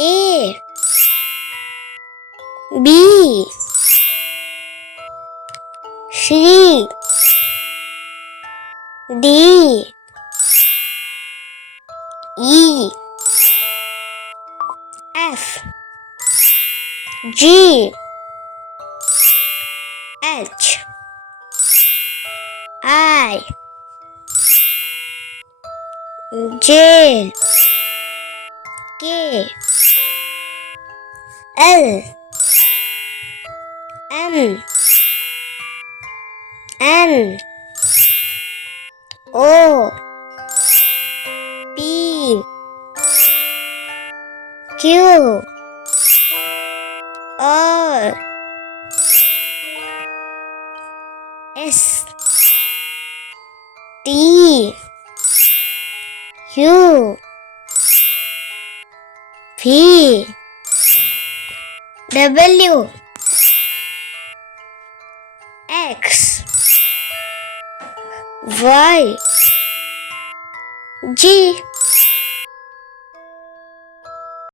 A B C D E F G H I J K L M N O P Q R S T U V W X Y G